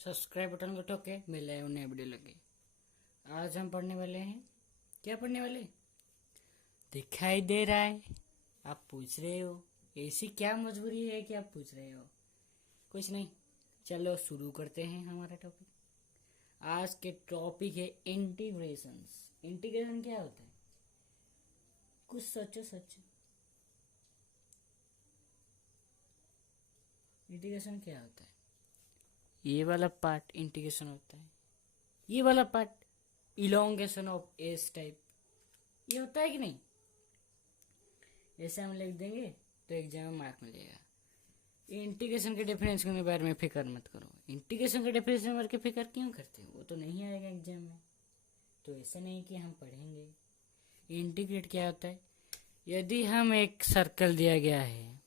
Subscribe button को ठोके मिले उन्हें वीडियो लगे। आज हम पढ़ने वाले हैं, क्या पढ़ने वाले? दिखाई दे रहा है? आप पूछ रहे हो ऐसी क्या मजबूरी है कि आप पूछ रहे हो? कुछ नहीं, चलो शुरू करते हैं हमारा टॉपिक। आज के टॉपिक है इंटीग्रेशन। इंटीग्रेशन क्या होता है? कुछ सोचो सोचो, इंटीग्रेशन क्या होता है? ये वाला पार्ट इंटीग्रेशन होता है, ये वाला part elongation of S type, ये होता है कि नहीं? ऐसे हम लिख देंगे तो एग्जाम में मार्क मिलेगा। इंटीग्रेशन के डेफिनेशन के बारे में फिक्र मत करो। इंटीग्रेशन के डेफिनेशन बारे में फिक्र क्यों करते हो? वो तो नहीं आएगा एग्जाम में। तो ऐसा नहीं कि हम पढ़ेंगे। इंटीग्रेट क्या होता है? यदि हम एक सर्कल दिया गया है,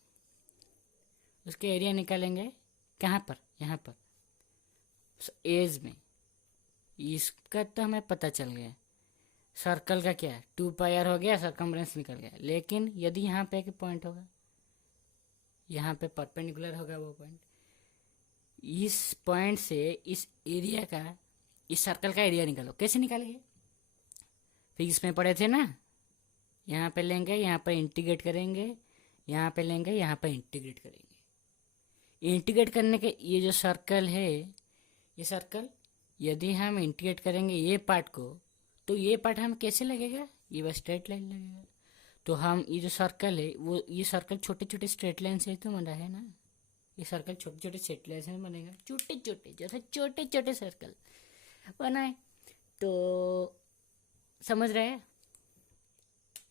उसके एरिया निकालेंगे कहाँ पर? यहाँ पर एज में। इसका तो हमें पता चल गया, सर्कल का क्या है, 2πr हो गया, सरकमफ्रेंस निकल गया। लेकिन यदि यहाँ पे एक पॉइंट होगा, यहाँ पे परपेंडिकुलर होगा वो पॉइंट, इस पॉइंट से इस एरिया का, इस सर्कल का एरिया निकालो। कैसे निकालेंगे? फिजिक्स में पढ़े थे ना, यहाँ पे लेंगे, यहाँ पे इंटीग्रेट करेंगे, यहाँ पे लेंगे, यहाँ पे इंटीग्रेट करेंगे। इंटीग्रेट करने के ये जो सर्कल है, ये सर्कल यदि हम इंटीग्रेट करेंगे ये पार्ट को, तो ये पार्ट हम कैसे लगेगा? ये बस स्ट्रेट लाइन लगेगा। तो हम ये जो सर्कल है, वो ये सर्कल छोटे छोटे स्ट्रेट लाइन से तो बना है ना। ये सर्कल छोटे छोटे स्ट्रेट लाइन से बनेगा, छोटे छोटे, जैसे छोटे छोटे सर्कल बनाए। तो समझ रहे हैं?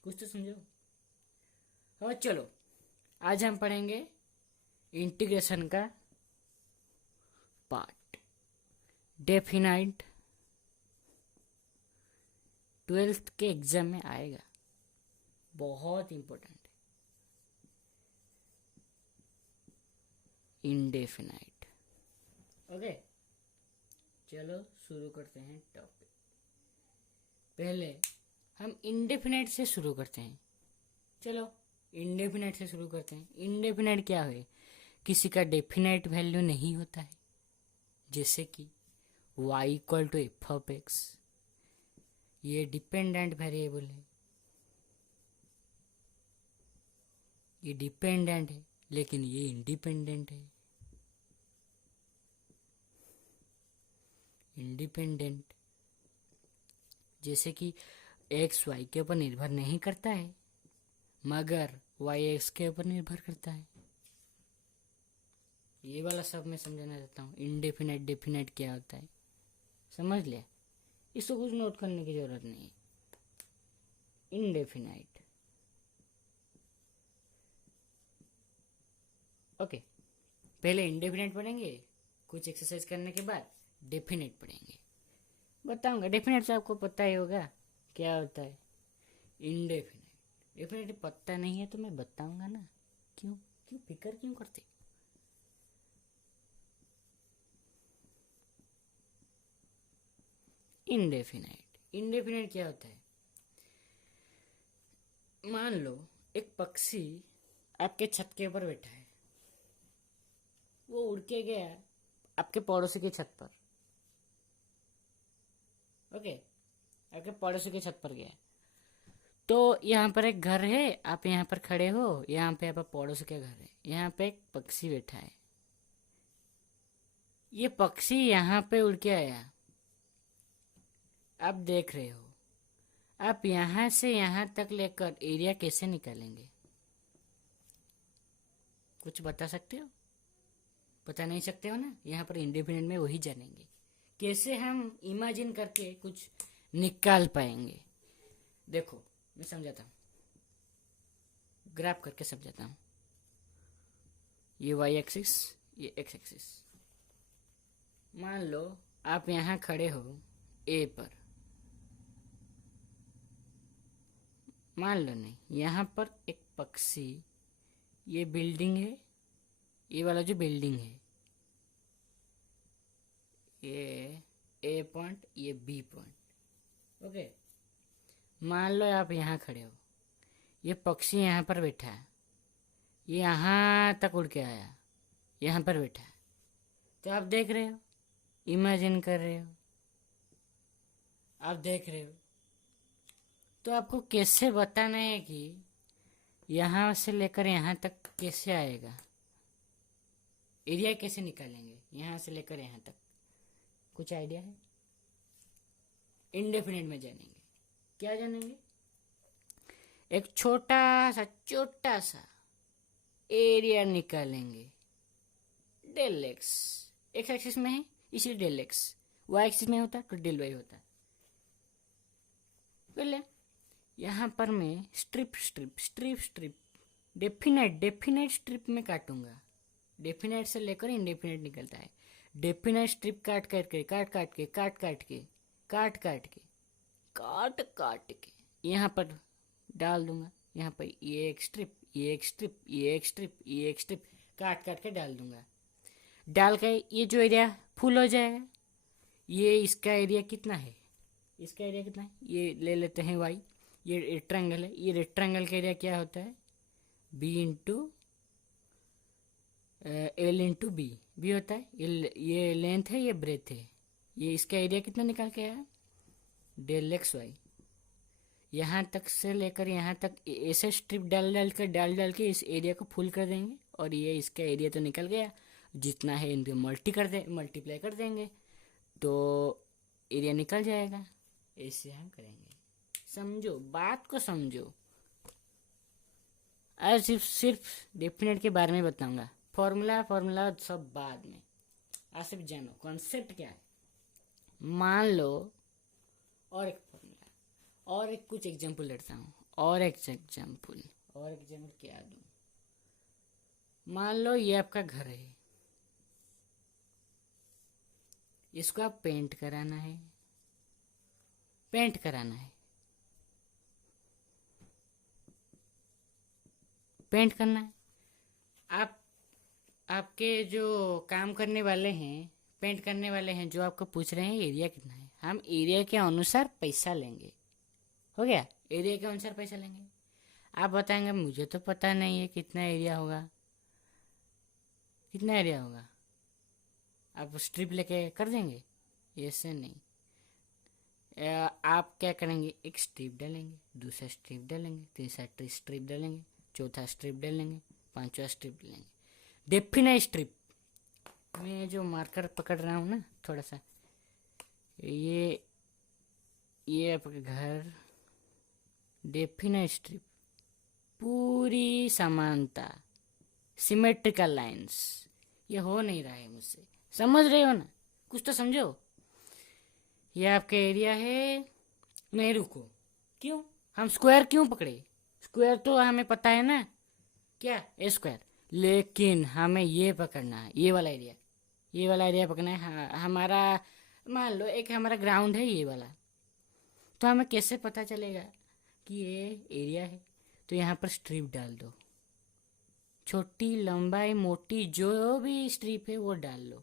कुछ तो समझो। और चलो, आज हम पढ़ेंगे इंटीग्रेशन का पार्ट। डेफिनाइट 12th के एग्जाम में आएगा, बहुत इंपॉर्टेंट है। इंडेफिनाइट। ओके, चलो शुरू करते हैं टॉपिक। पहले हम इंडेफिनाइट से शुरू करते हैं। चलो इंडेफिनाइट से शुरू करते हैं। इंडेफिनाइट क्या है? किसी का डेफिनाइट वैल्यू नहीं होता है, जैसे कि y=f(x), ये डिपेंडेंट वेरिएबल है, ये डिपेंडेंट है लेकिन ये इंडिपेंडेंट है। इंडिपेंडेंट जैसे कि x y के ऊपर निर्भर नहीं करता है, मगर y x के ऊपर निर्भर करता है। ये वाला सब मैं समझाना चाहता हूँ। इंडेफिनाइट डेफिनाइट क्या होता है, समझ लिया? इसको कुछ नोट करने की जरूरत नहीं है। Indefinite, okay. पहले इंडेफिनाइट पढ़ेंगे, कुछ एक्सरसाइज करने के बाद डेफिनाइट पढ़ेंगे। बताऊंगा डेफिनाइट से, आपको पता ही होगा क्या होता है। इंडेफिनाइट डेफिनाइट पता नहीं है तो मैं बताऊंगा ना। क्यों क्यों फिक्र क्यों करते? इंडेफिनाइट क्या होता है? मान लो एक पक्षी आपके छत के ऊपर बैठा है, वो उड़ के गया आपके पड़ोसी की छत पर। ओके, आपके पड़ोसी की छत पर गया, तो यहाँ पर एक घर है, आप यहाँ पर खड़े हो, यहाँ पे आपका पड़ोसी का घर है, यहाँ पे एक पक्षी बैठा है। ये पक्षी यहाँ पे उड़ के आया, आप देख रहे हो। आप यहाँ से यहाँ तक लेकर एरिया कैसे निकालेंगे? कुछ बता सकते हो? बता नहीं सकते हो ना? यहाँ पर इंडिपेंडेंट में वही जानेंगे, कैसे हम इमेजिन करके कुछ निकाल पाएंगे। देखो मैं समझाता हूँ, ग्राफ करके समझाता हूँ। ये y एक्सिस, ये x एक्सिस। मान लो आप यहाँ खड़े हो A पर, मान लो नहीं, यहाँ पर एक पक्षी, ये बिल्डिंग है, ये वाला जो बिल्डिंग है, ये A पॉइंट, ये B पॉइंट। ओके, मान लो आप यहाँ खड़े हो, ये पक्षी यहाँ पर बैठा है, ये यहाँ तक उड़ के आया, यहाँ पर बैठा है। तो आप देख रहे हो इमेजिन कर रहे हो, आप देख रहे हो, तो आपको कैसे बताना है कि यहाँ से लेकर यहाँ तक कैसे आएगा, एरिया कैसे निकालेंगे यहाँ से लेकर यहाँ तक, कुछ आइडिया है? इंडेफिनिट में जानेंगे। क्या जानेंगे? एक छोटा सा एरिया निकालेंगे। डेल एक्स एक्स एक्सिस में है इसलिए डेल एक्स, वाई एक्सिस में होता तो डेल वाई होता। बोले यहाँ पर मैं स्ट्रिप डेफिनेट स्ट्रिप में काटूंगा। डेफिनेट से लेकर इंडेफिनेट निकलता है। डेफिनेट स्ट्रिप काट के यहाँ पर डाल दूंगा। यहाँ पर ये एक स्ट्रिप काट के डाल दूंगा। डाल के ये जो एरिया फुल हो जाएगा। ये इसका एरिया कितना है? ये ले लेते हैं वाई। ये रेक्टेंगल है। ये रेक्टेंगल का एरिया क्या होता है? B into L into B होता है। ये लेंथ है, ये ब्रेथ है। ये इसका एरिया कितना निकाल के आया? Del X Y. यहाँ तक से लेकर यहाँ तक ऐसे स्ट्रिप डाल के इस एरिया को फुल कर देंगे और ये इसका एरिया तो निकल गया। जितना है इनको मल्टीप्लाई कर देंगे तो एरिया निकल जाएगा। ऐसे हम करेंगे। समझो, बात को समझो। आज सिर्फ डेफिनेट के बारे में बताऊंगा। फॉर्मूला सब बाद में। आज सिर्फ जानो कॉन्सेप्ट क्या है। मान लो और एक फॉर्मूला और एक कुछ एग्जांपल लेता हूँ। और एक एग्जांपल क्या दूँ? मान लो ये आपका घर है। इसको आप पेंट कराना है। पेंट करना है। आपके जो काम करने वाले हैं, पेंट करने वाले हैं, जो आपको पूछ रहे हैं एरिया कितना है, हम एरिया के अनुसार पैसा लेंगे। हो गया? एरिया के अनुसार पैसा लेंगे। आप बताएंगे मुझे तो पता नहीं है कितना एरिया होगा। आप स्ट्रिप लेके कर देंगे? ऐसे नहीं। आप क्या करेंगे? एक स्ट्रिप डालेंगे, दूसरा स्ट्रिप डालेंगे, तीसरा स्ट्रिप डालेंगे, चौथा स्ट्रिप डालेंगे, पांचवा स्ट्रिप डालेंगे। Definite strip. मैं जो मार्कर पकड़ रहा हूँ ना, थोड़ा सा ये आपका घर। डेफिनेट स्ट्रिप, पूरी समानता, सिमेट्रिकल लाइंस। ये हो नहीं रहा है मुझसे। समझ रहे हो ना? कुछ तो समझो। ये आपका एरिया है। नहीं, रुको। क्यों हम स्क्वायर क्यों पकड़े? स्क्वायर तो हमें पता है ना, क्या? ए स्क्वायर। लेकिन हमें ये पकड़ना है, ये वाला एरिया पकड़ना है। हमारा मान लो एक हमारा ग्राउंड है ये वाला, तो हमें कैसे पता चलेगा कि ये एरिया है? तो यहाँ पर स्ट्रिप डाल दो। छोटी, लंबाई, मोटी, जो भी स्ट्रिप है वो डाल लो।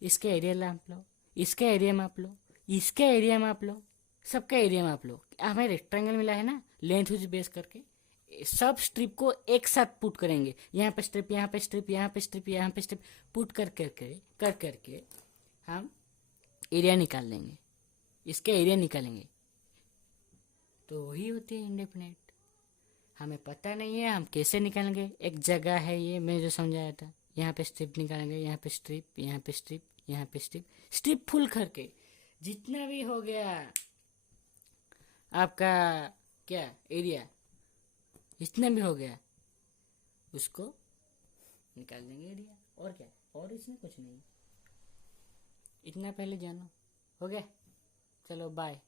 इसका एरिया माप लो, इसका एरिया माप लो, इसका एरिया माप लो, सबका एरिया माप लो। हमें रेक्टेंगल मिला है ना, लेंथ यूज बेस करके सब स्ट्रिप को एक साथ पुट करेंगे। यहाँ पे स्ट्रिप, यहाँ पे स्ट्रिप, यहाँ पे स्ट्रिप, यहाँ पे स्ट्रिप पुट कर करके हम एरिया निकाल लेंगे। इसका एरिया निकालेंगे तो वही होती है इंडेफिनेट। हमें पता नहीं है हम कैसे निकालेंगे। एक जगह है ये मैं जो समझाया था, यहाँ पे स्ट्रिप निकालेंगे, यहाँ पे स्ट्रिप, यहाँ पे स्ट्रिप, यहाँ पे स्ट्रिप, स्ट्रिप फुल करके जितना भी हो गया आपका क्या एरिया, जितना भी हो गया उसको निकाल देंगे एरिया। और क्या? और इसमें कुछ नहीं। इतना पहले जानो। हो गया? चलो बाय।